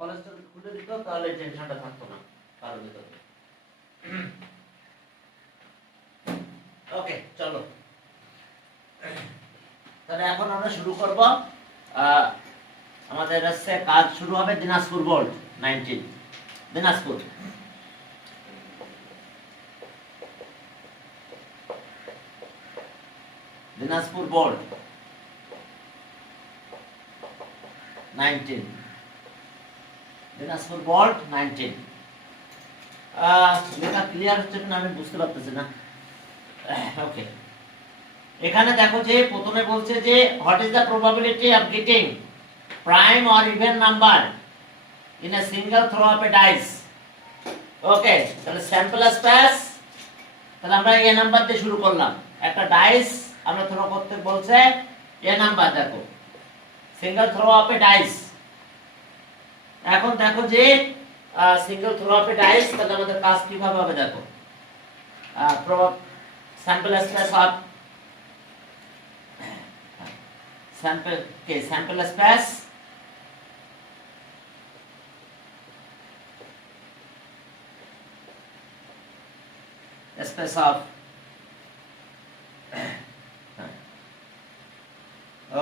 কলেজটা খুলে দিত তাহলে টেনশনটা থাকতো না কারো ভিতরে। ওকে চলো তাহলে এখন আমরা শুরু করব। আমাদের হচ্ছে কাজ শুরু হবে দিনাজপুর বোর্ড 19 দিনাজপুর। দিনাজপুর বোর্ড 19 দিনাজপুর বোর্ড 19 এটা ক্লিয়ার হচ্ছে কিনা আমি বুঝতে পারতেছি না। ওকে এখানে দেখো যে প্রথমে বলছে যে what is the probability of getting prime or even number in a single throw of a dice. Okay তাহলে স্যাম্পল স্পেস, তাহলে আমরা এ নাম্বার দিয়ে শুরু করলাম। একটা ডাইস আমরা থ্রো করতে বলছে, এ নাম্বার দেখো single throw of a dice. এখন দেখো যে single throw of a dice, তাহলে আমাদের কাজ কিভাবে হবে দেখো। Sample space of sample space of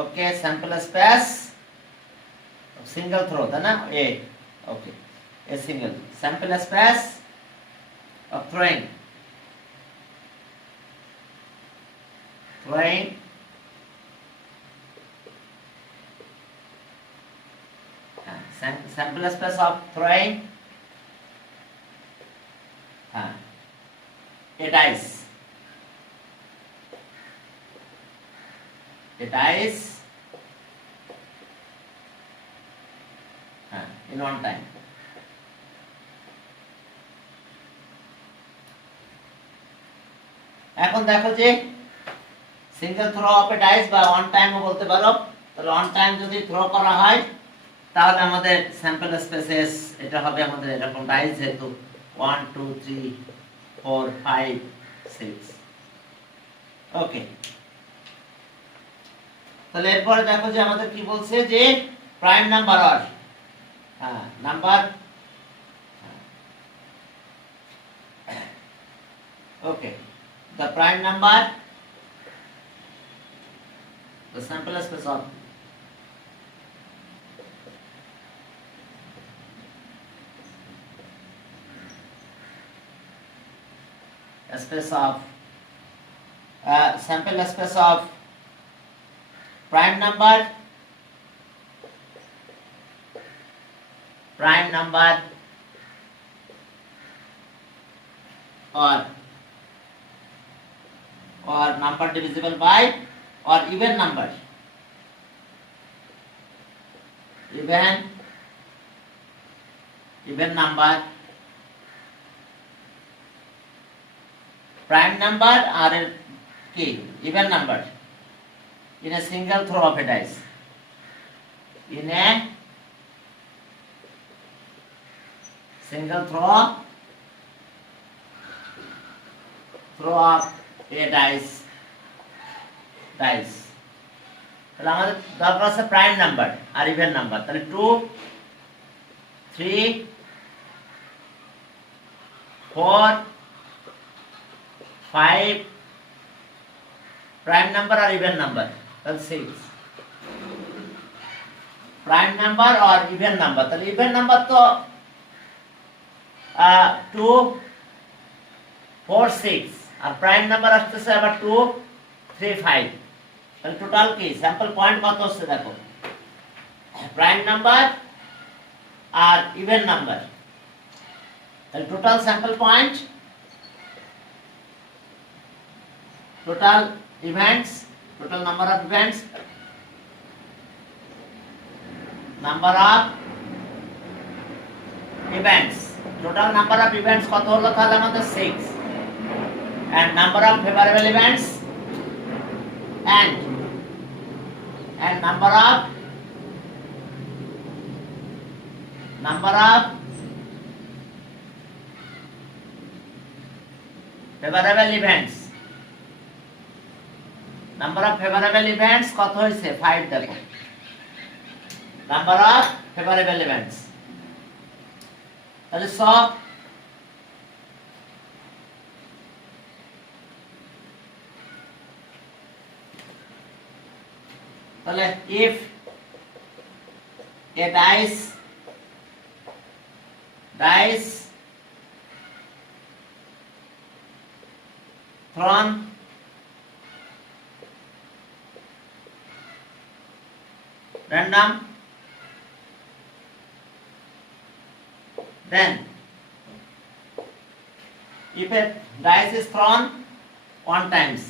okay sample space of single throw था ना a okay a single sample space of throwing sample space of throwing a dice in one time. এখন দেখো যে single throw of a dice বা one টাইমও বলতে পারো। তাহলে ওয়ান টাইম যদি থ্রো করা হয় তাহলে আমাদের স্যাম্পল স্পেসেস এটা হবে আমাদের এরকম ডাইস, যেহেতু 1 2 3 4 5 6। ওকে তাহলে এরপরে দেখো যে আমাদের কি বলছে যে prime number or number. Okay the prime number, the sample space of sample space of prime number or number divisible by or even number, even number, prime number or key even number in a single throw of a dice, in a single throw of a dice তাহলে আমাদের দরকার আছে prime number আর even number. তাহলে 2 3 4 5 prime number আর even number, তাহলে 6 prime number আর even number. তাহলে even number তো 2 4 6 আর prime number আসতেছে আবার 2 3 5। তাহলে টোটাল কি স্যাম্পল পয়েন্ট কত হচ্ছে দেখো, প্রাইম নাম্বার আর ইভেন নাম্বার। তাহলে total sample point, total events, total number of events, total number of events কত হলো তাহলে আমাদের 6, and number of favorable events and number of favorable events, number of favorable events কত হইছে 5 দেখো, number of favorable events তাহলে সব তাহলে if a dice thrown random, then if a dice is thrown 1 times,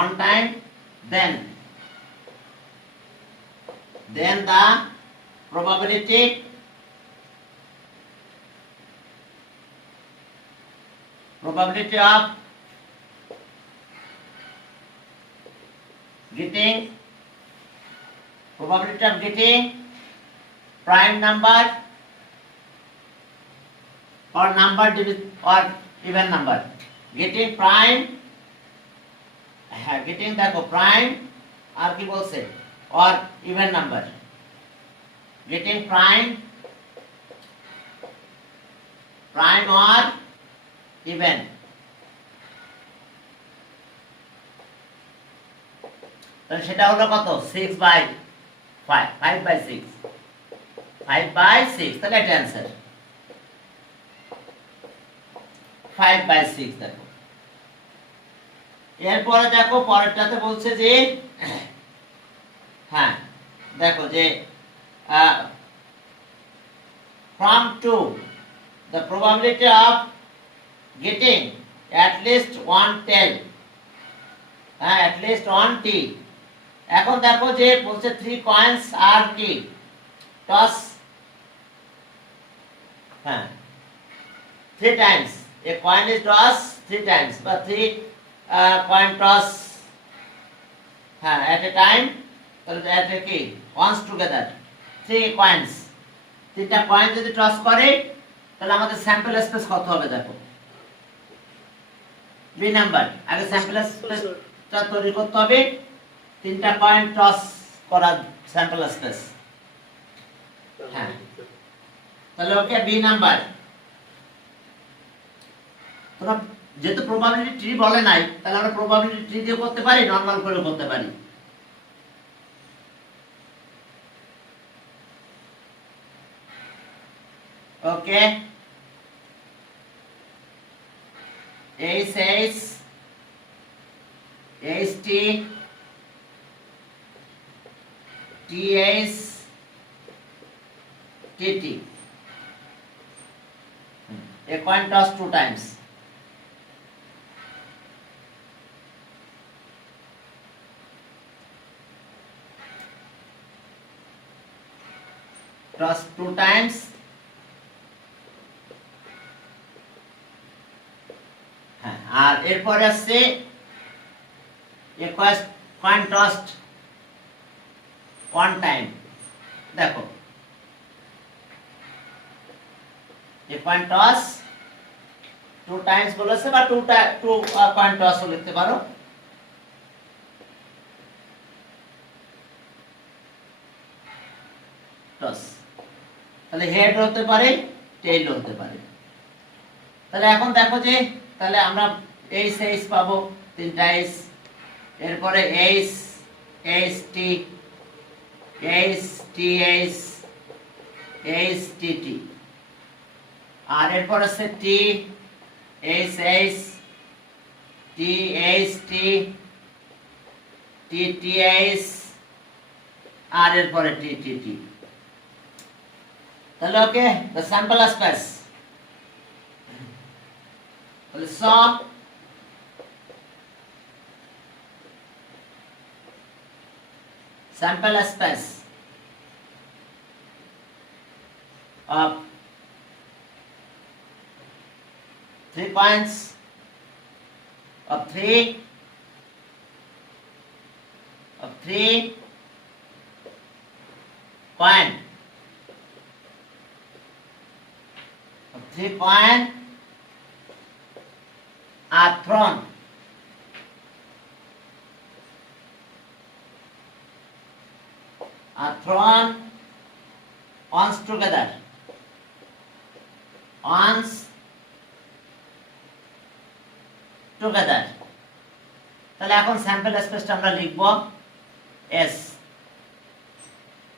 one time, then the probability of getting prime number or or even number, getting prime, getting দেখো prime আর কি বলছে or even number, getting prime or even, তাহলে সেটা হলো কত 5/6 তাহলে এটা অ্যান্সার 5/6 দেখো। এরপরে দেখো পরেরটাতে বলছে যে হ্যাঁ দেখো যে from 2 the probability of getting at least one tail, at least one tea, এখন দেখো যে বলছে 3 coins are কি toss, 3 times a coin is toss 3 times বা 3 coin toss at a time, তাহলে at a কি once together 3 coins, 3টা কয়েন যদি টস করে তাহলে আমাদের স্যাম্পল স্পেস কত হবে দেখো বি নাম্বার, আগে স্যাম্পল স্পেসটা তৈরি করতে হবে, 3টা কয়েন টস করা স্যাম্পল স্পেস, তাহলে ওকে বি নাম্বার। তোমরা যেহেতু প্রবাবিলিটি ট্রি বলে নাই তাহলে আমরা প্রবাবিলিটি ট্রি দিয়ে করতে পারি, নরমাল করে করতে পারি। ওকে A says HT TS TT, a coin toss 2 times, toss 2 times, আর এরপরে আসছে a coin tossed 1 time, দেখো a coin toss 2 times বলেছে বা 2 coin toss ও লিখতে পারো, টস, তাহলে হেড হতে পারে টেইল হতে পারে। তাহলে এখন দেখো যে তাহলে আমরা এইচ এইচ পাবো 3টা এইচ, এরপরে H H T H T H H T T, আর এরপর আছে T H H T H T T T H, আর এরপরে টি টি টি। তাহলে ওকে দ্য স্যাম্পল স্পেস, তাহলে সব sample space of 3 points of 3 point of 3 point are thrown are thrown ones together. Ones together. তাহলে এখন স্যাম্পল স্পেসটা আমরা লিখব এস।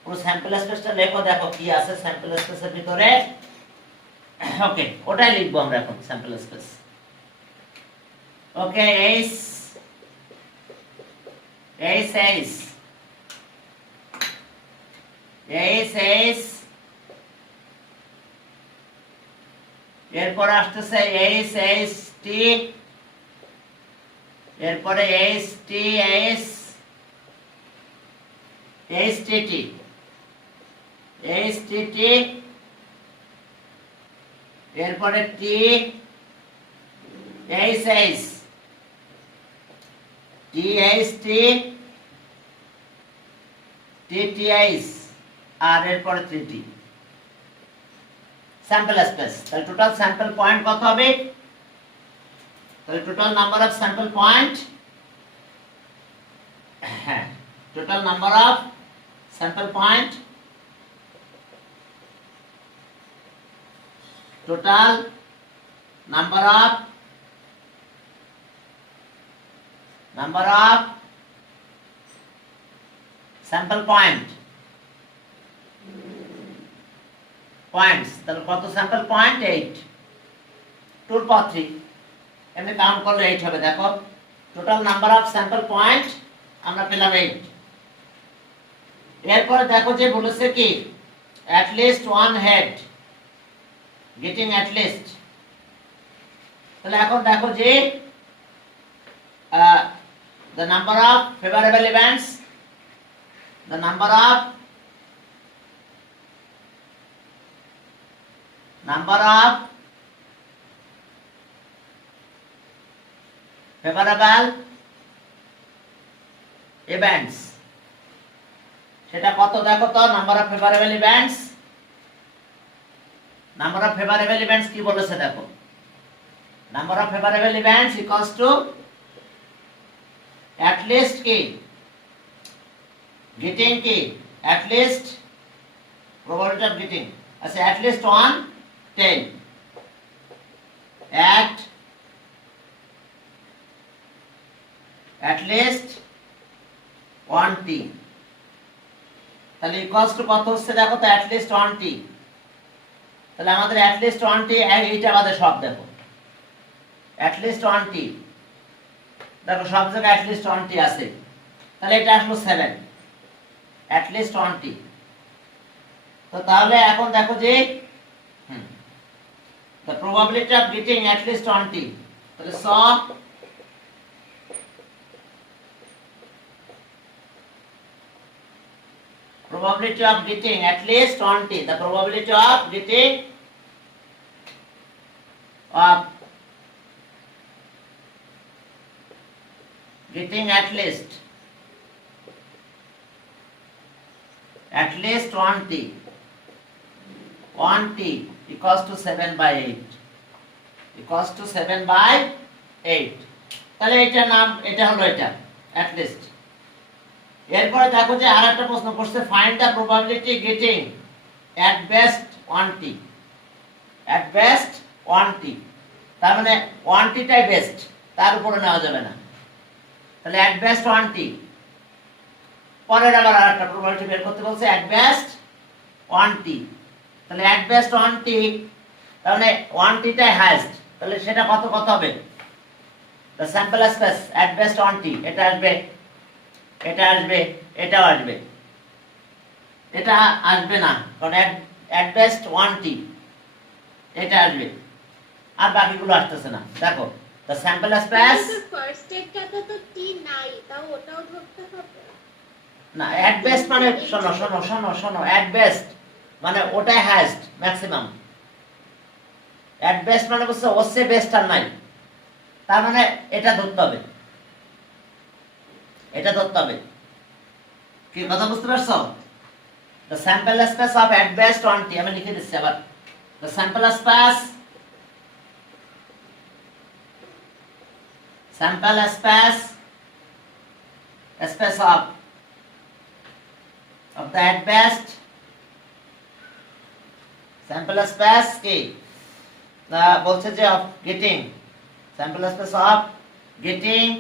পুরো স্যাম্পল স্পেসটা লেখো, দেখো কি আছে স্যাম্পল স্পেসের ভিতরে। ওকে, ওটাই লিখবো আমরা এখন sample space. Okay, S S S S S, এরপর আসতেছে এস এস টি, এরপরে S T S S T T S T T, এরপরে T S S T S T T T S, আর এরপরে টি টি। স্যাম্পল স্পেস, তাহলে total sample point কত হবে? তাহলে total number of sample point, হ্যাঁ, total number of sample point, total number of sample point points, তাহলে কত sample point? 8। 2 পাওয়ার 3, এমনি কাউন্ট করলে 8 হবে। দেখো total number of sample point আমরা পেলাম 8। এরপরে দেখো যে বলেছে কি at least one head getting at least, তাহলে এখন দেখো যে the number of favorable events, the number of favorable events, সেটা কত দেখো তো? Number of favourable events, number of favourable events কি বলেছে দেখো, number of favourable events equals to at least কি getting কি at least probability of getting, আচ্ছা at least 1 10 at least 1 t, তাহলে ইকুয়ালস টু কত হচ্ছে দেখো তো? at least 1 t। তাহলে আমাদের at least 1 t, এইটা আমাদের সব দেখো at least 1 t, দেখো সব জায়গায় at least 1 t আছে, তাহলে এটা আসলো 7 at least 1 t। তো তাহলে এখন দেখো যে the probability of getting at least 1 t, তাহলে so probability of getting at least 1 t, the probability of getting at least 1 t, 1 t equals to 7 by 8, equals to 7 by 8। তাহলে এটা নাম, এটা হলো এটা at least। এরপরে দেখো যে আরেকটা প্রশ্ন করছে find the probability getting at best 1 t, at best 1 t, তার মানে 1 t টাই বেস্ট, তার উপরে নেওয়া যাবে না। তাহলে at best 1 t, পরের আবার আরেকটা প্রবাবিলিটি বের করতে বলছে at best 1 t, তাহলে at best 1 t, তার মানে 1 t টাই হাইয়েস্ট, তাহলে সেটা কত কত হবে? the sample space at best 1 t, এটা আসবে, এটা আসবে, এটাও আসবে, এটা আসবে না কারণ at best 1 t, এটা আসবে, আর বাকিগুলো আসতেছে না। দেখো the sample space, ফার্স্ট এডটাতে তো t নাই, তাও ওটাও ধরতে হবে না at best মানে শোনো শোনো শোনো শোনো at best মানে ওটাই হাইয়েস্ট ম্যাক্সিমাম, at best মানে বলছে ওর চেয়ে বেস্ট আর নাই, তার মানে এটা ধরতে হবে, এটা ধরতে হবে। কি কথা বুঝতে পারছো? the sample space of at best 1 t, আমি লিখে দিচ্ছি আবার, the sample space space of of the at best sample space কি বলছে যে of getting sample space of getting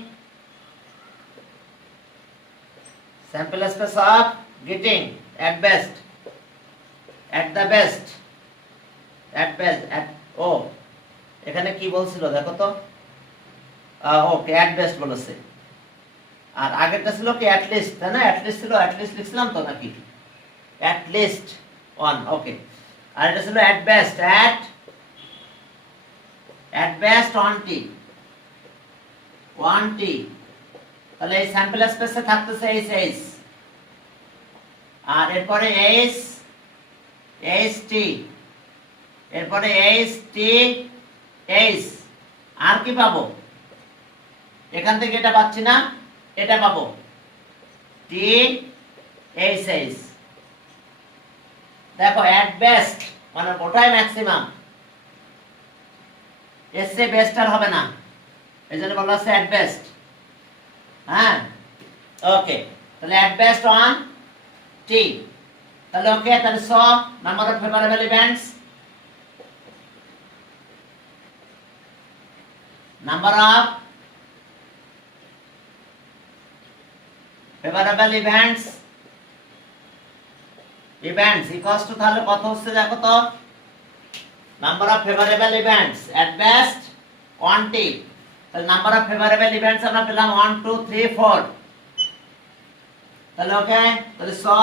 sample space of getting at best at the best at best at ও এখানে কি বলছিল দেখো তো ওকে at best বলেছে আর আগেরটা ছিল কি at least তাই না at least ছিল at least লিখছিলাম তো নাকি at least one ওকে আর এটা ছিল at best at best 1t তাহলে এই স্যাম্পল স্পেসে থাকতেছে এইচ আর এরপরে এইচ টি এরপরে এইচ টি এইচ আর কি পাবো এখান থেকে এটা পাচ্ছি না এটা পাবো টি এইচ এইচ দেখো এট বেস্ট মানে ওটাই ম্যাক্সিমাম এর চেয়ে বেস্ট আর হবে না এই জন্য বলা আছে এট বেস্ট হ্যাঁ ওকে তাহলে এট বেস্ট অন টি তাহলে ওকে তাহলে so number of favourable events number of favorable events equals to তাহলে কত হচ্ছে দেখো তো number of favorable events at best 1t তাহলে number of favorable events আমরা পেলাম 1 2 3 4 তাহলে ওকে তাহলে so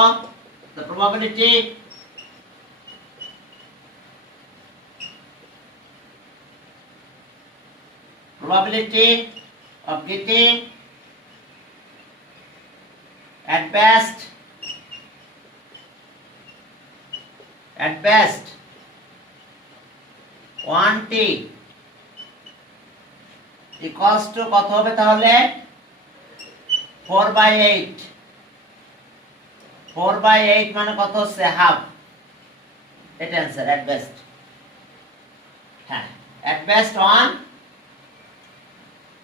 the probability of getting at best 1t equals to কত হবে তাহলে 4/8 4/8 মানে কত হচ্ছে হাফ এটা आंसर at best হ্যাঁ at best on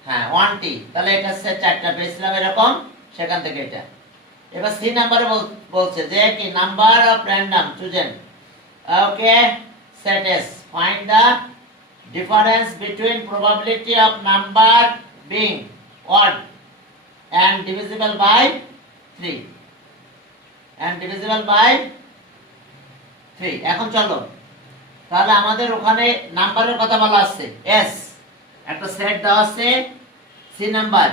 হ্যাঁ 1t তাহলে এটা হচ্ছে চারটা পেয়েছিলাম এরকম সেখান থেকে এটা এবার সি নাম্বারে বলছে যে কি number of random chosen okay set S find the difference between probability of number being odd and divisible by 3 এখন চলো তাহলে আমাদের ওখানে নাম্বারের কথা বলা আছে এস একটা সেট দেওয়া আছে সি নাম্বার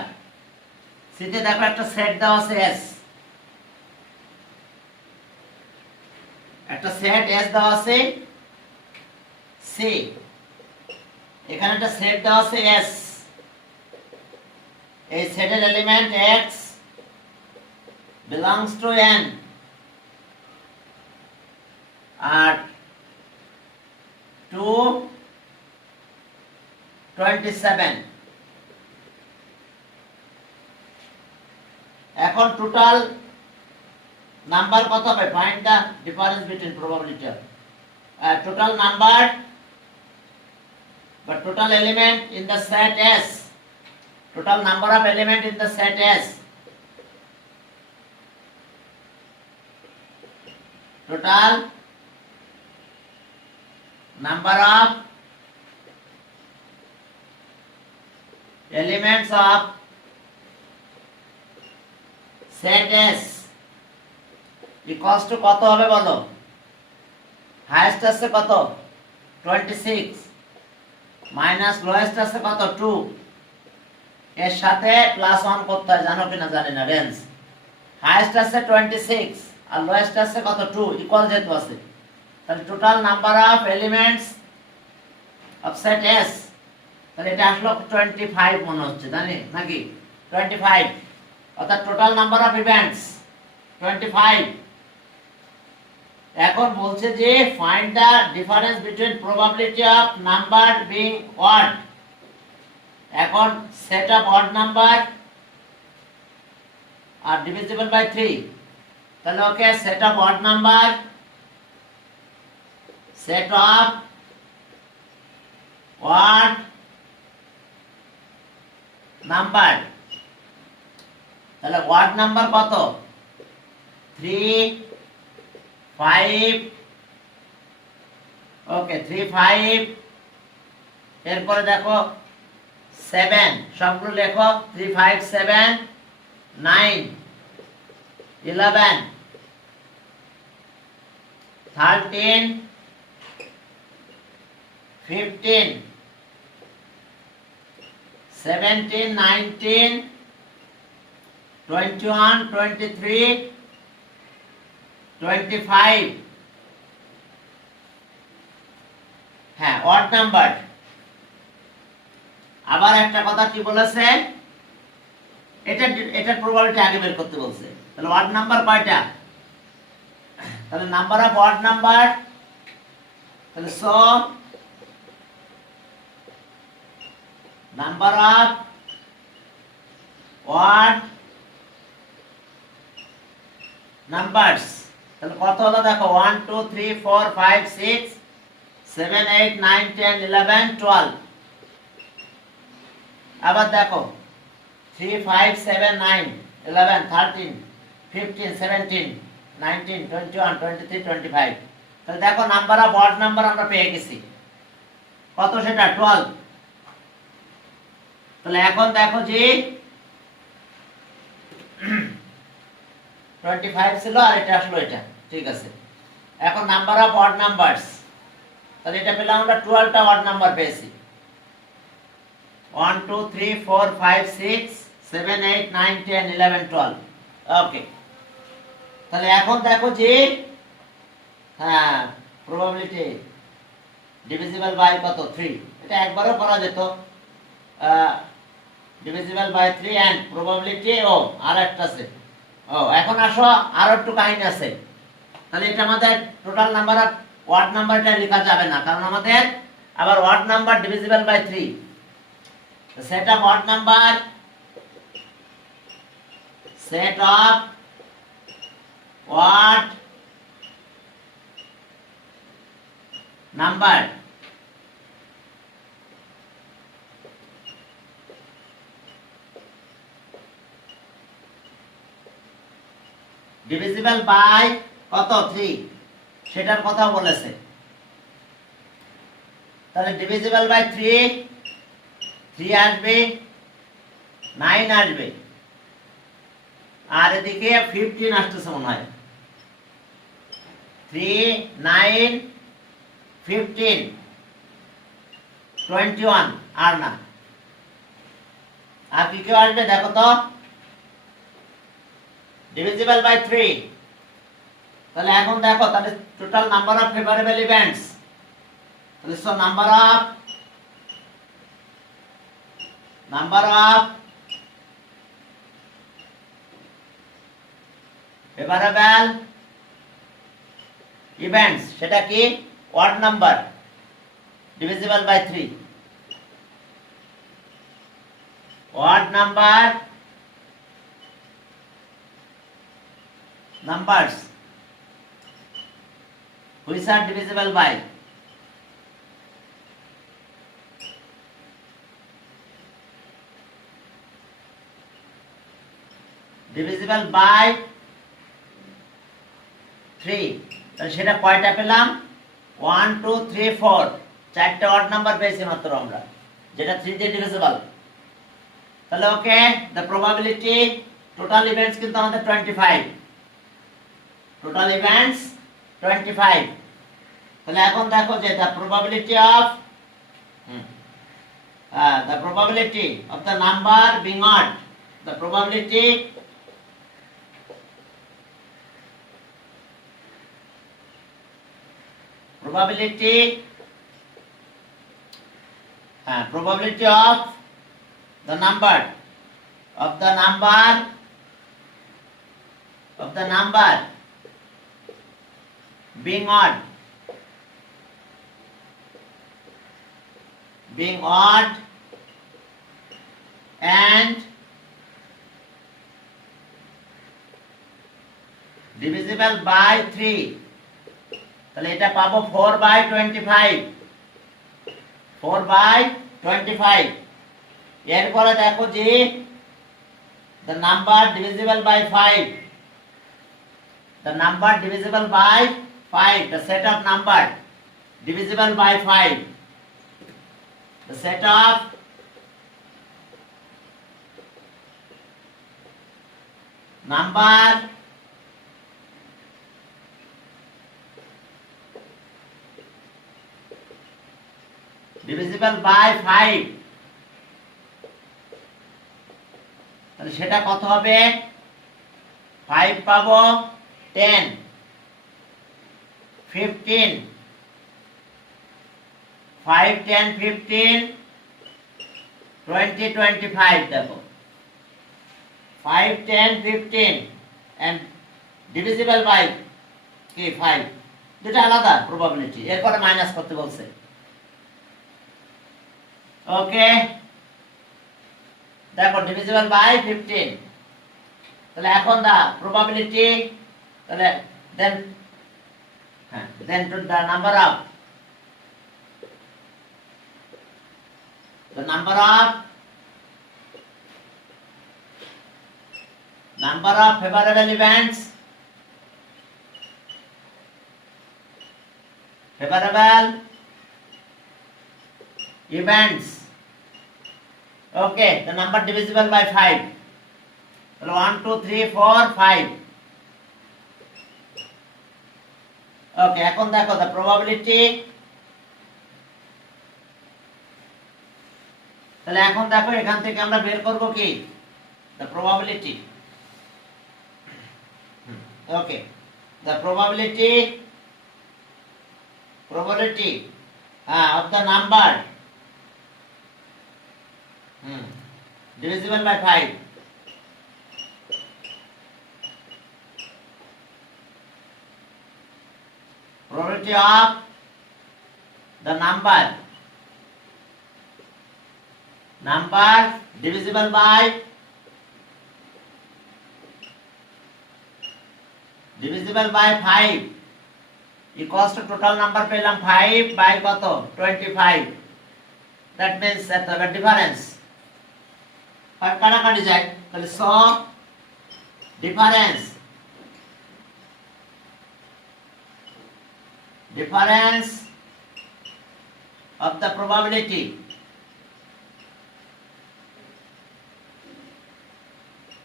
সিতে দেখো একটা সেট দেওয়া আছে এস একটা সেট এস দেওয়া আছে সি এখানে একটা সেট দেওয়া আছে এস এই সেটের element x belongs to n আর 27 এখন টোটাল নাম্বার কত হবে find the difference between probability total number but total element in the set S total number of element in the set S total number of elements of set S equals to কত হবে বলো হাইয়েস্ট আছে কত 26 minus lowest আছে কত 2 এর সাথে প্লাস 1 করতে হয় জানো কিনা জানি না রেঞ্জ হাইয়েস্ট আছে 26 আর লোয়েস্ট আছে কত 2 ইকুয়াল যেহেতু আছে তাহলে total number of elements of set S তাহলে এটা আসলো 25 মনে হচ্ছে জানি নাকি 25 অর্থাৎ টোটাল নাম্বার অফ ইভেন্টস 25 এখন বলছে যে find the difference between probability of number being odd এখন সেট অফ অড নাম্বার আর ডিভিজিবল বাই 3 তাহলে okay set of odd number set of odd number তাহলে অড নাম্বার কত 3 5, ওকে 3 5, এরপরে দেখো 7, সবগুলো লেখো 3 5 7 9 11 13 15 17 19 21 23 25, হ্যাঁ অড নাম্বার। আবার একটা কথা কি বলেছে, এটার প্রবাবিলিটি আগে বের করতে বলছে। তাহলে অড নাম্বার কয়টা, তাহলে নাম্বার অফ অড নাম্বার, তাহলে so number of odd numbers, তাহলে কত হলো দেখো 1 2 3 4 5 6 7 8 9 10 11 12। আবার দেখো 3 5 7 9 11 13 15 17 19 21 23 25। তাহলে দেখো নাম্বার অফ অড নাম্বার আমরা পেয়ে গেছি কত, সেটা 12। তাহলে এখন দেখো যে 25 ছিল আর এটা আসলো এটা, ঠিক আছে। এখন নাম্বার অফ অড নাম্বারস, তাহলে এটা পেলাম আমরা 12টা অড নাম্বার পেয়েছি, 1 2 3 4 5 6 7 8 9 10 11 12। ওকে, তাহলে এখন দেখো যে হ্যাঁ প্রবাবিলিটি ডিভিজিবল বাই কত 3, এটা একবারও করা যেত, ডিভিজিবল বাই 3 এন্ড প্রবাবিলিটি ও আর একটা আছে। ও এখন আসো আরো একটু কাহিনী আছে। তাহলে এটা আমাদের টোটাল নাম্বার অফ ওয়ার্ড নাম্বারটা লেখা যাবে না, কারণ আমাদের আবার whole number divisible by 3, set of whole number, set of whole number divisible by কত 3, সেটার কথা বলেছে। তাহলে ডিভিজিবল বাই 3 আসবে, 9 আসবে, আর এদিকে 15 আসতেছে মনে হয়, 3 9 15 21, আর না, আর কি কেউ আসবে দেখো তো, ডিভিজিবল বাই 3। তাহলে এখন দেখো, তাহলে total number of favourable events, তাহলে so number of favourable events, সেটা কি odd number divisible by 3, odd number numbers which are divisible by divisible by 3। তাহলে সেটা কয়টা পেলাম, 1 2 3 4, চারটা অড নাম্বার পেয়েছি মাত্র আমরা, যেটা 3 দিয়ে ডিভিজিবল। তাহলে ওকে, the probability total events কিন্তু আমাদের 25, total events 25। তাহলে এখন দেখো যে the probability of the number being odd, the probability of the number being odd and divisible by 3, তাহলে এটা পাবো 4/25, 4/25। এরপরে দেখো যে the number divisible by 5, the number divisible by 5, the set of number divisible by 5, the set of number divisible by 5, তাহলে সেটা কত হবে? 5 পাবো, 10, 15, 5, 10, 15, 20, 25 দেখো 5, 10, 15 and divisible by কি 5, দুটো আলাদা প্রবাবিলিটি। এরপরে মাইনাস করতে বলছে। ওকে, দেখো divisible by 15, তাহলে এখন দা প্রবাবিলিটি, তাহলে দেন then to the number of favorable events, okay, the number divisible by 5, 1, 2, 3, 4, 5, okay, এখন দেখো the probability, তাহলে এখন দেখো এখান থেকে আমরা বের করব কি the probability, okay, the probability of the number divisible by 5, probability of the number divisible by 5 equals to total number পেলাম 5 by কত 25, that means that the difference কাটাকাটি যায়, তাহলে so difference of the probability,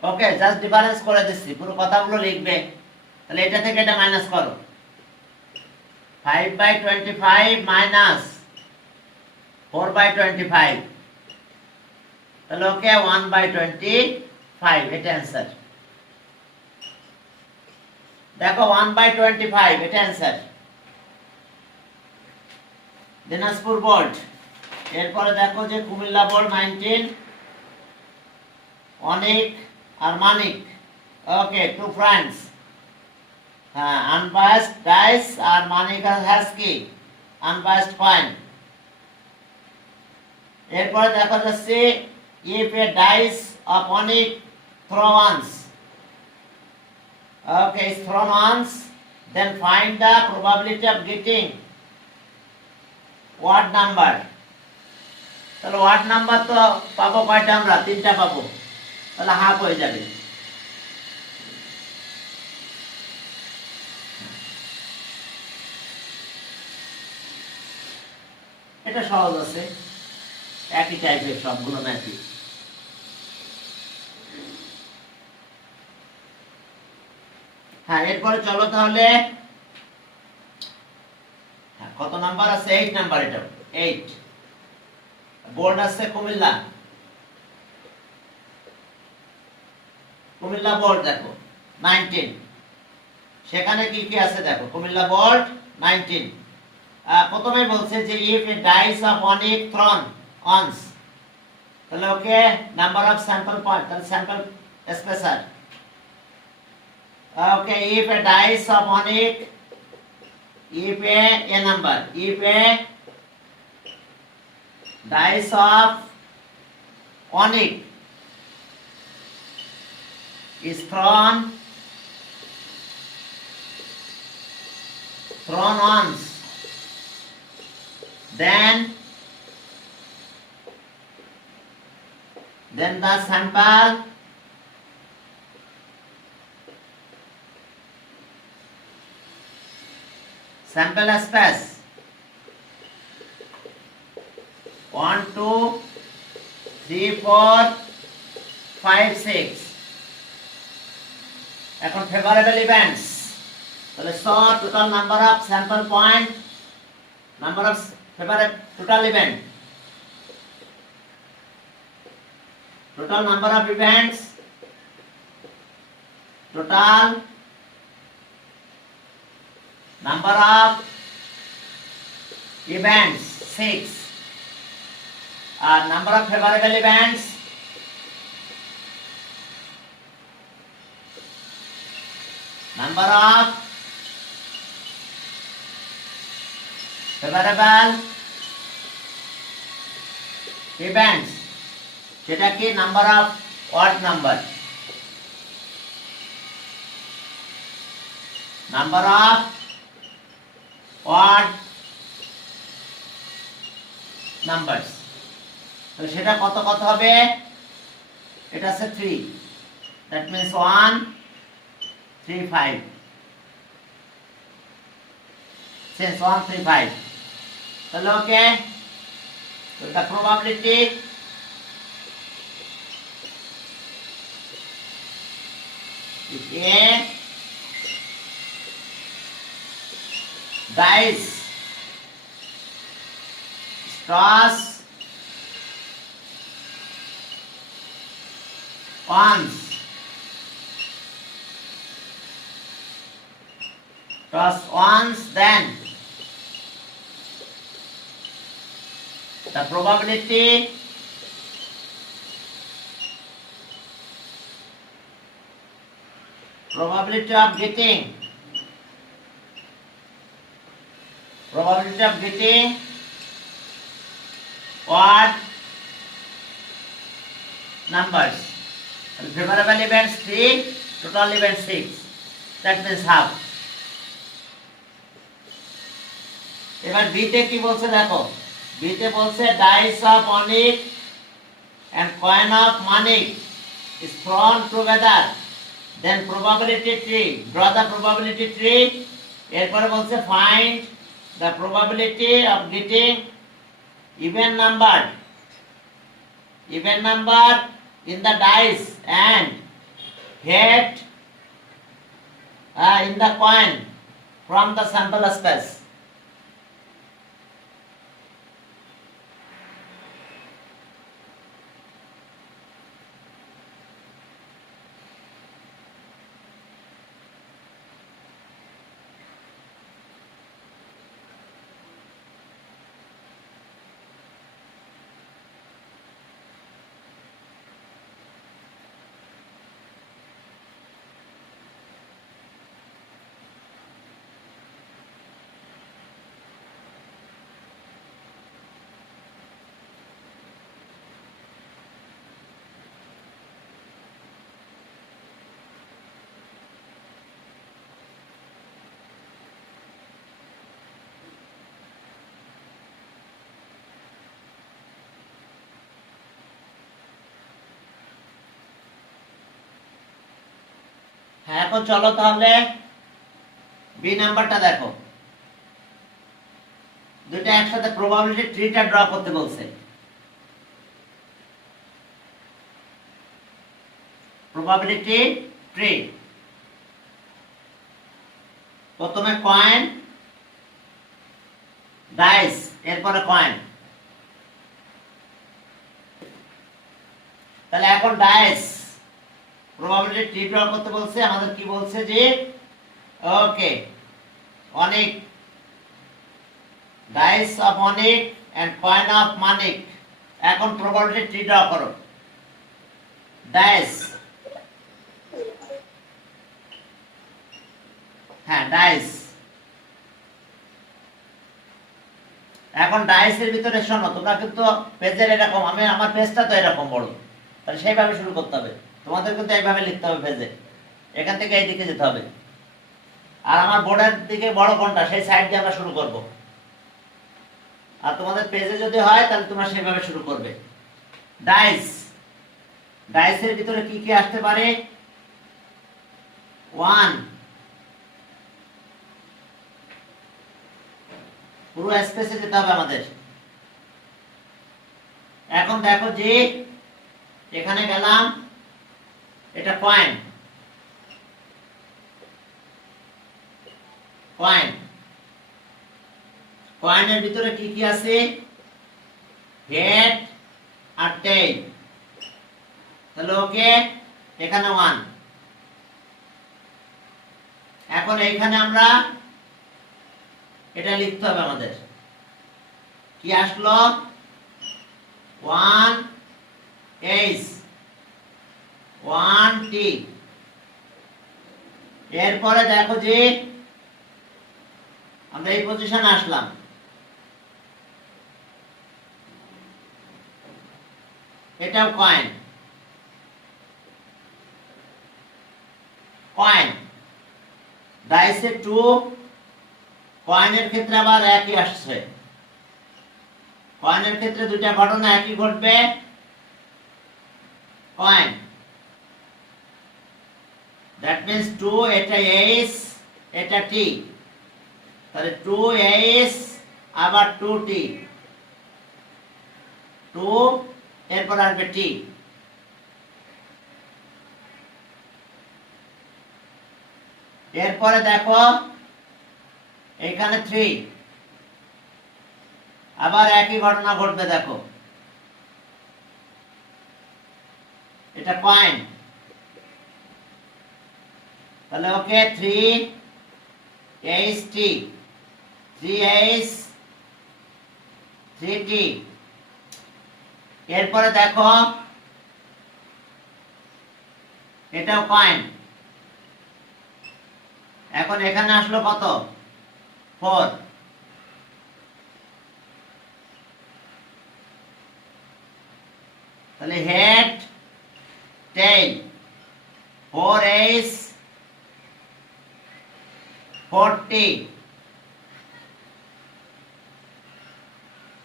okay, just difference করে দিচ্ছি, পুরো কথাগুলো লিখবে। তাহলে এটা থেকে এটা মাইনাস করো, 5 by 25 minus 4 by 25, তাহলে ওকে 1 by 25, এটা অ্যান্সার। দেখো 1 by 25, এটা অ্যান্সার। দিনাজপুর বোর্ড, এরপরে দেখো যে কুমিল্লা বোর্ড 19, অনেক আর মানিক, ওকে, টু ফ্রেন্ডস, হ্যাঁ, আনবায়াসড ডাইস আর মানিক হ্যাজ কি আনবায়াসড কয়েন। এরপরে দেখা যাচ্ছে if a dice of অনেক throw once, okay, is thrown once, then find the probability of getting what number, তাহলে what number তো পাবো কয়টা আমরা? 3টা পাবো, তাহলে হাফ হয়ে যাবে। এটা সহজ আছে, একই টাইপের সবগুলো ম্যাথই। হ্যাঁ, এরপরে চলো তাহলে, কত নাম্বার আছে? 8 নাম্বার, এটা 8, বোর্ড আছে কুমিল্লা বোর্ড, দেখো 19, সেখানে কি কি আছে দেখো, কুমিল্লা বোর্ড 19, প্রথমে বলছে যে if a dice of অনেক thrown once, তাহলে okay number of sample point, তাহলে স্যাম্পল স্পেসার, okay, if a dice of অনেক, if a number, if a dice of অনেক is thrown once, then the sample sample space 1 2 3 4 5 6। এখন favourable events, তাহলে so total number of sample point, number of favourable total event, total number of events, total number of events 6, number of favorable events, number of favorable events, সেটা কি number of odd number, number of odd numbers. তো সেটা কত কত হবে? এটা আছে 3, that means 1 3 5, since 1 3 5, তাহলে ওকে, তো the probability A dice toss ones, then the probability of getting odd numbers, favorable events 3, total events 6, that means half. এবার বি তে কি বলছে দেখো, বি তে বলছে dice of Anik and coin of manik is thrown together, then probability tree, draw the probability tree, এরপরে বলছে find the probability of getting even number in the dice and head in the coin from the sample space. হ্যাঁ, এখন চলো তাহলে বি নাম্বারটা দেখো, দুইটা একসাথে প্রবাবিলিটি ট্রিটা ড্র করতে বলছে। প্রবাবিলিটি ট্রি, প্রথমে কয়েন ডাইস, এরপরে কয়েন। তাহলে এখন ডাইস প্রবাবিলিটি ট্রি ড্র করতে বলছে, আমাদের কি বলছে যে ওকে অনেক ডাইস অফ অনেক এন্ড কয়েন অফ মানিক। এখন প্রবাবিলিটি ট্রি ড্র করো। ডাইস, হ্যাঁ ডাইস। এখন ডাইসের ভিতরে শোনো, তোমরা কিন্তু পেজের এরকম, আমি আমার পেজটা তো এরকম বড়, তাহলে সেইভাবে শুরু করতে হবে। তোমাদের কিন্তু এইভাবে লিখতে হবে পেজে, এখান থেকে এই দিকে যেতে হবে। আর আমার বোর্ডের দিকে বড় কোনটা, সেই সাইড দিয়ে আমরা শুরু করব। আর তোমাদের পেজে যদি হয় তাহলে তোমরা সেইভাবে শুরু করবে। ডাইস, ডাইসের ভিতরে কি কি আসতে পারে? 1 পুরো স্পেসে যেতে হবে আমাদের। এখন দেখো যে এখানে গেলাম, এটা কয়েন, কয়েন, কয়েনের ভিতরে কি কি আছে? হেড আর টেইল। তাহলে ওকে, এখানে 1। এখন এইখানে আমরা এটা লিখতে হবে আমাদের। কি আসলো? 1 H 1 T। এরপরে দেখো যে আমরা এই পজিশনে আসলাম, এটাও কয়েন, কয়েন ডাইসে 2, কয়েনের ক্ষেত্রে আবার একই আসছে। কয়েনের ক্ষেত্রে দুইটা ঘটনা একই ঘটবে। কয়েন, দ্যাট মিন্স 2, এটা এস, এটা টি, তাহলে 2s আবার 2t, 2 এরপর আসবে টি। এরপরে দেখো এখানে 3, আবার একই ঘটনা ঘটবে। দেখো এটা কয়েন, তাহলে ওকে 3HT, 3H 3T। এরপরে দেখো এটাও কয়েন। এখন এখানে আসলো কত? 4। তাহলে হেড টেইল 4H 4T।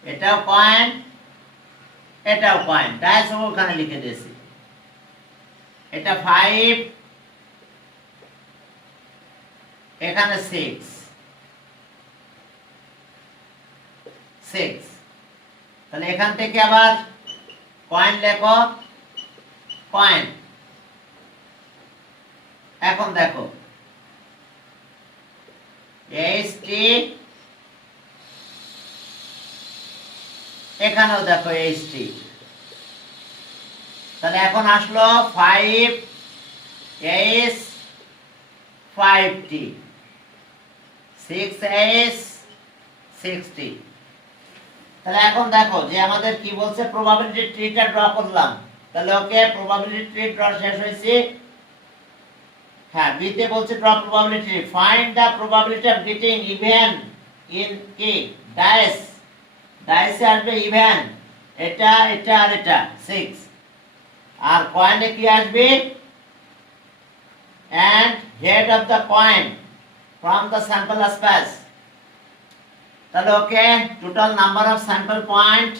এটাও কয়েন, এটাও কয়েন, ডাইস ওখানে লিখে দিয়েছি। এটা 5, এখানে 6, 6। তাহলে এখান থেকে আবার কয়েন লেখো, কয়েন। এখন দেখো HT, এখানেও দেখো HT। তাহলে এখন আসলো 5H 5T, 6H 6T। তাহলে এখন দেখো যে আমাদের কি বলছে, প্রবাবিলিটি ট্রিটা ড্র করলাম। তাহলে ওকে, প্রবাবিলিটি ট্রি ড্র শেষ হয়েছে। হ্যাঁ, বি তে বলছে draw probability, find the probability of getting even in কি ডাইস। ডাইসে আসবে ইভেন, এটা এটা আর এটা 6। আর কয়েনে কি আসবে? and head of the coin from the sample space। তাহলে okay, total number of sample point.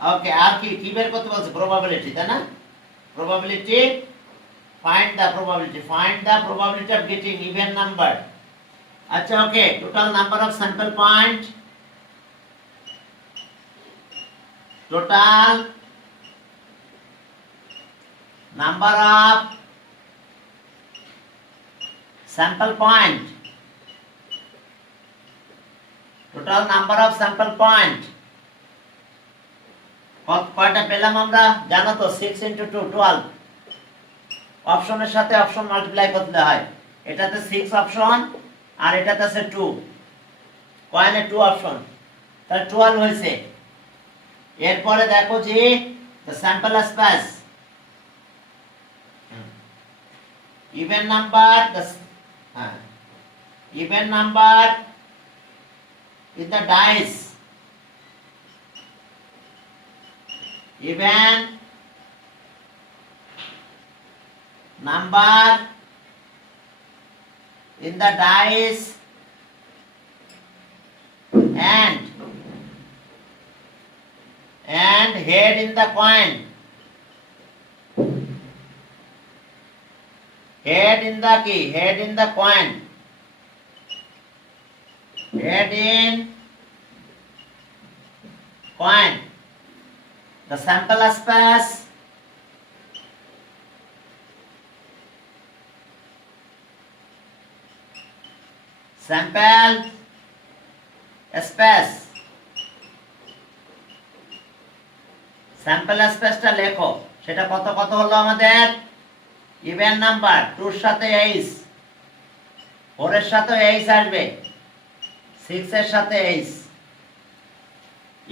Okay, আর কি কি বের করতে বলছে? প্রবাবিলিটি, তাই না? Probability, find the probability, find the probability of getting even number. আচ্ছা, okay, total number of sample point, total number of sample point, total number of sample point কয়টা পেলাম আমরা? জানো তো, 6 × 2 12। অপশনের সাথে অপশন মাল্টিপ্লাই করতে হয়। এটাতে 6 অপশন আর এটাতে আছে 2, কয়েনে 2 অপশন, তাহলে 12 হয়েছে। এরপরে দেখো যে the sample space, even number, even number in the dice, even number in the dice and head in the coin, head in the key, head in the coin। head in coin, the sample space sample space sample স্পেসটা লেখো, সেটা কত কত হলো আমাদের? Even number 2 এর সাথে 8, 4 এর সাথে 8 আসবে, 6 এর সাথে 8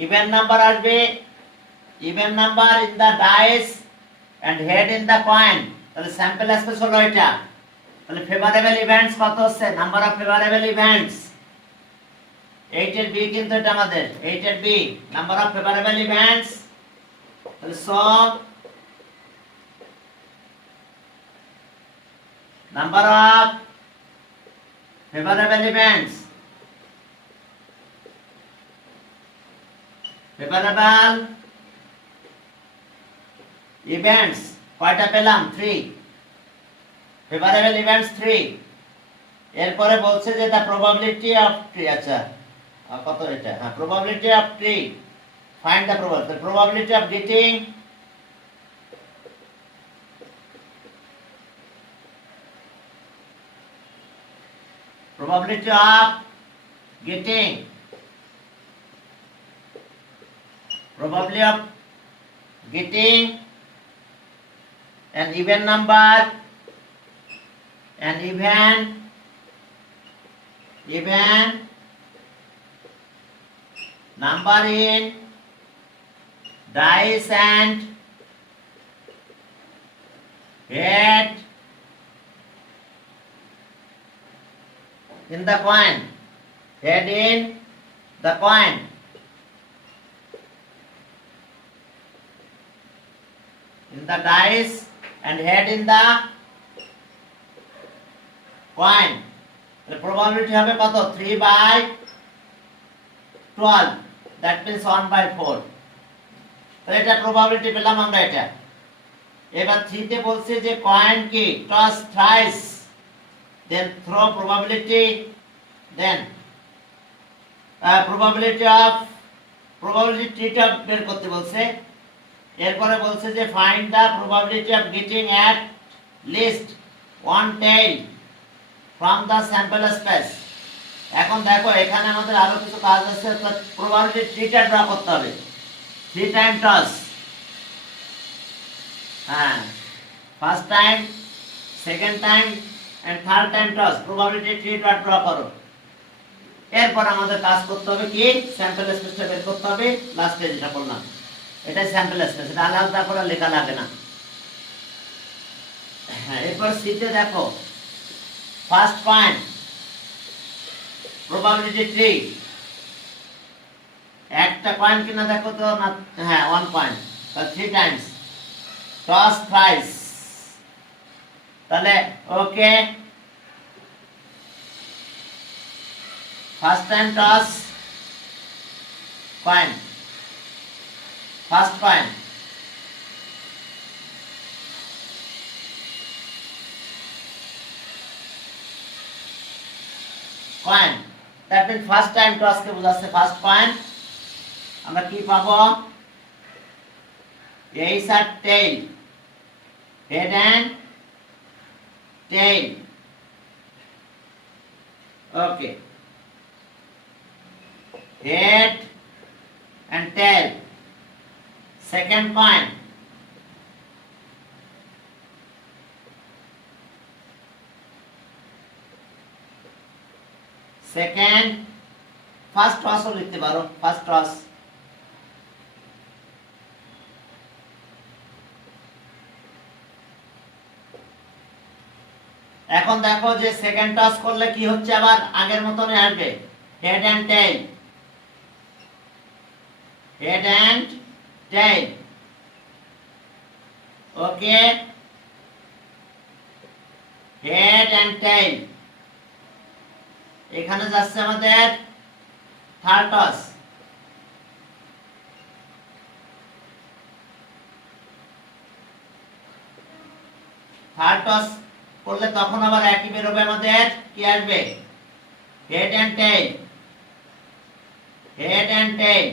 ইভেন নাম্বার আসবে। Even number in the dice and head in the coin, তাহলে স্যাম্পল স্পেস হলো এটা। তাহলে ফেভারেবল ইভেন্টস কত হচ্ছে? নাম্বার অফ ফেভারেবল ইভেন্টস 8 এর বি, কিন্তু এটা আমাদের 8 এর B number of favourable events. তাহলে সব number of favorable events, favorable events কয়টা পেলাম? 3, favorable events 3। এরপরে বলছে যে the probability of tree, আচ্ছা কত এটা? হ্যাঁ, probability of tree, find the probability of getting probability of getting probability of getting an even number, an even number in dice and head in the coin, head in the coin, in the dice and head in the coin। the probability হবে কত? 3/12, that means 1/4। তাহলে এটা probability পেলাম আমরা এটা। এবার 3 তে বলছে যে কয়েন কি toss thrice, then throw probability, then probability টা বের করতে বলছে। এরপরে বলছে যে find the probability of getting at least one tail from the sample space। এখন দেখো এখানে আমাদের আরো কিছু কাজ আছে, probability ট্রিটা ড্র করতে হবে। 3 টাইম টস, হ্যাঁ, first time, second time and third time toss, probability ট্রিটা ড্র করো। এরপর আমাদের কাজ করতে হবে কি? স্যাম্পল স্পেসটা বের করতে হবে। লাস্টে যেটা বললাম এটাই স্যাম্পল স্পেস, এটা আলাদা করে লেখা লাগে না। হ্যাঁ, এরপর সিতে দেখো ফার্স্ট পয়েন্ট প্রবাবিলিটি ট্রি, একটা পয়েন্ট কিনা দেখো তো না? হ্যাঁ, 1 পয়েন্ট, তাহলে 3 টাইমস টস থ্রাইস। তাহলে okay, first time toss coin, first coin, coin, that means first time toss কে বোঝাচ্ছে ফার্স্ট কয়েন। আমরা কি পাবো? এইস আর tail, head and tail. Okay, head and tail, second coin, second, first toss লিখতে পারো, first toss, এখন দেখো যে সেকেন্ড টস করলে কি হচ্ছে, আবার আগের মতনই আসবে, head and tail, head and tail। Okay, head and tail। এখানে যাচ্ছে আমাদের থার্ড টস, থার্ড টস করলে তখন আবার একই বেরোবে, আমাদের কি আসবে? Head and tail. Head and tail.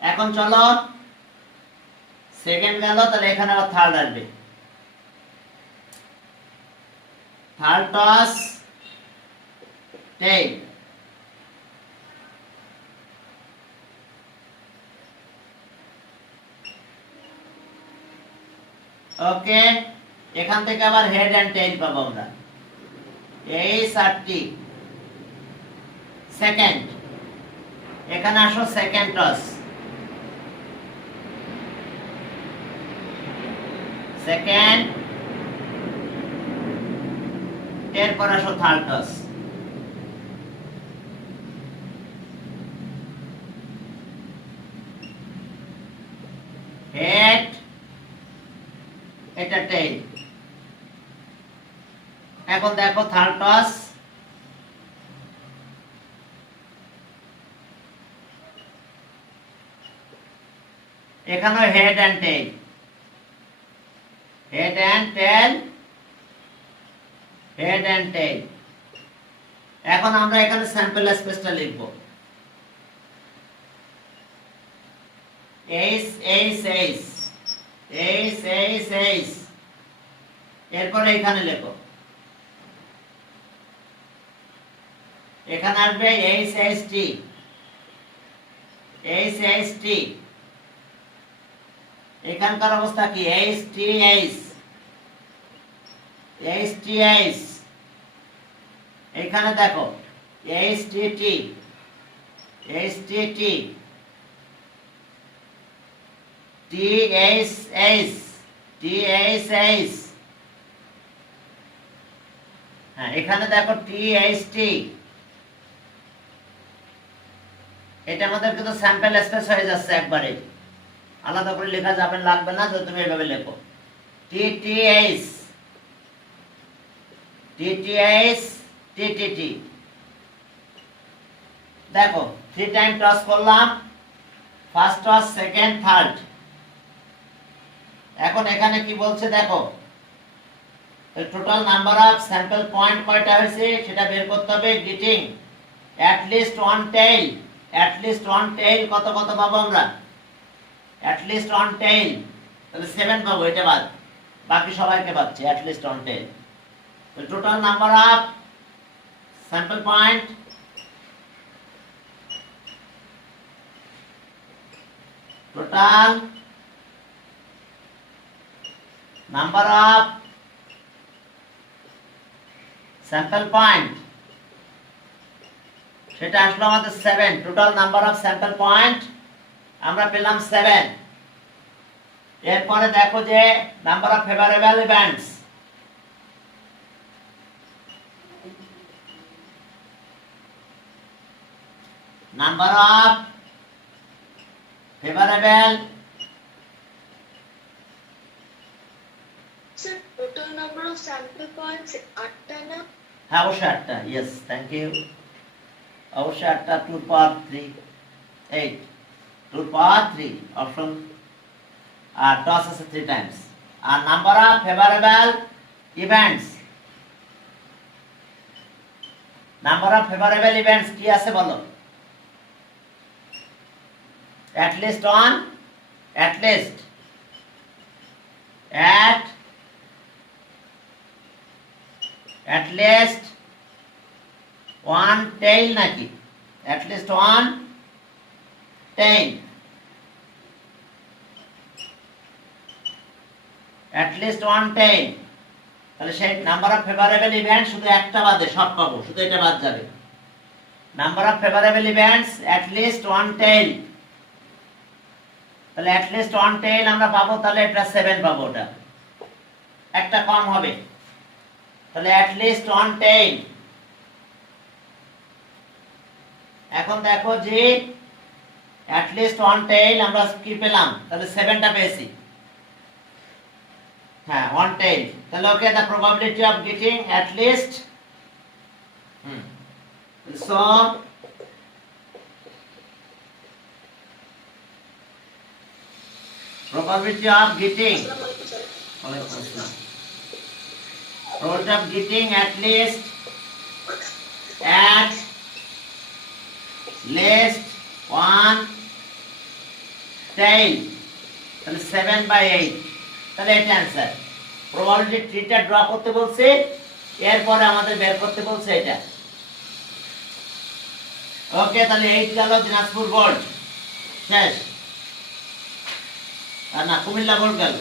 এখন চলো সেকেন্ড গেল, তাহলে এখানে আবার থার্ড আসবে। Third toss tail. ওকে, এখান থেকে আবার হেড এন্ড টেইল পাবো আমরা। এই 7টি সেকেন্ড। এখানে আসো সেকেন্ড টস, সেকেন্ড, এরপর আসো থার্ড টস। হেড, এটা টেইল। এখন দেখো থার্ড টস, এখানে head and tail, head and tail, head and tail. এখন আমরা এখানে স্যাম্পল স্পেসটা লিখব। H H H H H H, এরপরে এখানে লেখো, এখানে আসবে H H T, H H T. এখানকার অবস্থা কি? H T H, H T H. এখানে দেখো H T T, H T T, T H H, T H H. হ্যাঁ, এখানে দেখো টি এইচ টি। এটা আমাদের কিন্তু স্যাম্পল স্পেস হয়ে যাচ্ছে একবারে, আলাদা করে লেখা যাবে, লাগবে না, যদি তুমি এভাবে লেখো টি T H, T T H, T T টি। দেখো 3 টাইম টস করলাম, ফার্স্ট টস, সেকেন্ড, থার্ড। এখন এখানে কি বলছে দেখো, total number of sample point কয়টা হয়েছে সেটা বের করতে হবে। Getting at least one tail, at least one tail কত কত পাবো আমরা? অ্যাট লিস্ট ওয়ান টেইল, তাহলে 7 পাবো, এটা বাদ, বাকি সবাইকে পাচ্ছি at least one tail. Total number of sample point, total number of sample point, সেটা আসলো আমাদের 7। Total number of sample point আমরা পেলাম 7। এরপরে দেখো যে number of favourable events, number of favourable, Sir, total number of sample points 8টা না? হ্যাঁ অবশ্যই 8টা, ইয়েস, থ্যাংক ইউ, অবশ্যই 8টা, 2 পাওয়ার 3, 8, 2 পাওয়ার 3 অপশন। আর টস আছে 3 টাইমস। আর number of favourable events, number of favourable events কি আছে বলো? at least one, at least, at least one tail নাকি? at least one tail, at least one tail। তাহলে সেই নাম্বার অফ ফেভারেবল ইভেন্ট শুধু একটা বাদে সব পাবো, শুধু এটা বাদ যাবে। Number of favourable events at least one tail, তাহলে at least one tail আমরা পাবো, তাহলে এটা 7 পাবো, ওটা একটা কম হবে, তাহলে at least one tail। এখন দেখো যে at least one tail আমরা কি পেলাম? তাহলে 7টা পেয়েছি। হ্যাঁ, one tail, তাহলে ওকে, the probability of getting at least, so probability of getting, probability of getting at least, at least 1 tail, তাহলে 7/8, তাহলে এটা অ্যান্সার। প্রবাবিলিটি ট্রিটা ড্র করতে বলছে, এরপরে আমাদের বের করতে বলছে এটা। ওকে, তাহলে 8 গেল দিনাজপুর বোর্ড শেষ। আর না, কুমিল্লা বোর্ড গেল।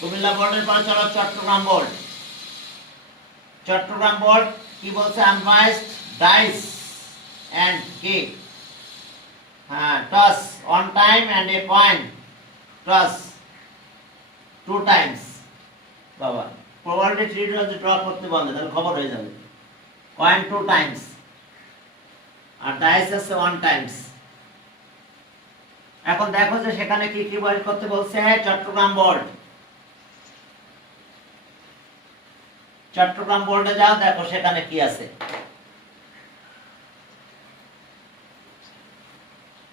কুমিল্লা বোর্ডের পর চলো চট্টগ্রাম বোর্ড। চট্টগ্রাম বোর্ড কি বলছে? আনবায়াসড ডাইস এন্ড কি toss one time and a coin toss 2 times. বাবা, প্রবাবিলিটি থ্রি যদি ড্র করতে বলে তাহলে খবর হয়ে যাবে। কয়েন 2 টাইমস আর ডাইস আছে 1 টাইমস। এখন দেখো যে সেখানে কি কি বের করতে বলছে চট্টগ্রাম বোর্ড। চট্টগ্রাম বোর্ডে যাও, দেখো সেখানে কি আছে।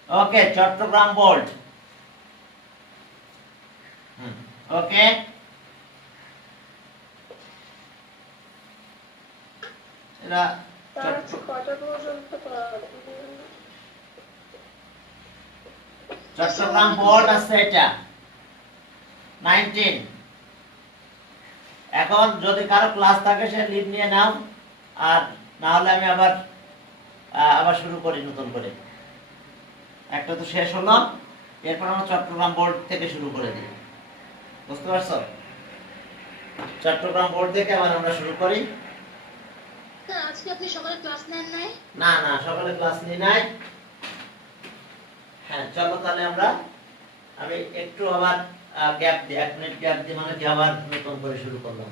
ওকে, চট্টগ্রাম বোর্ড। ওকে, এরা চট্টগ্রাম বোর্ড আছে এটা 19। এখন যদি কারো ক্লাস থাকে সে লিভ নিয়ে নাও, আর না হলে আমি আবার শুরু করি নতুন করে। একটা তো শেষ হলো, এরপর আমরা চট্টগ্রাম বোর্ড থেকে শুরু করে দিই। বুঝতে পারছো? চট্টগ্রাম বোর্ড থেকে আবার আমরা শুরু করি। আজকে আপনি সকালে ক্লাস নেন নাই? না না, সকালে ক্লাস নিই নাই। হ্যাঁ, চলো তাহলে আমি একটু আবার গ্যাপ দিই, 1 মিনিট গ্যাপ দিই, মানে কি আবার নতুন করে শুরু করলাম।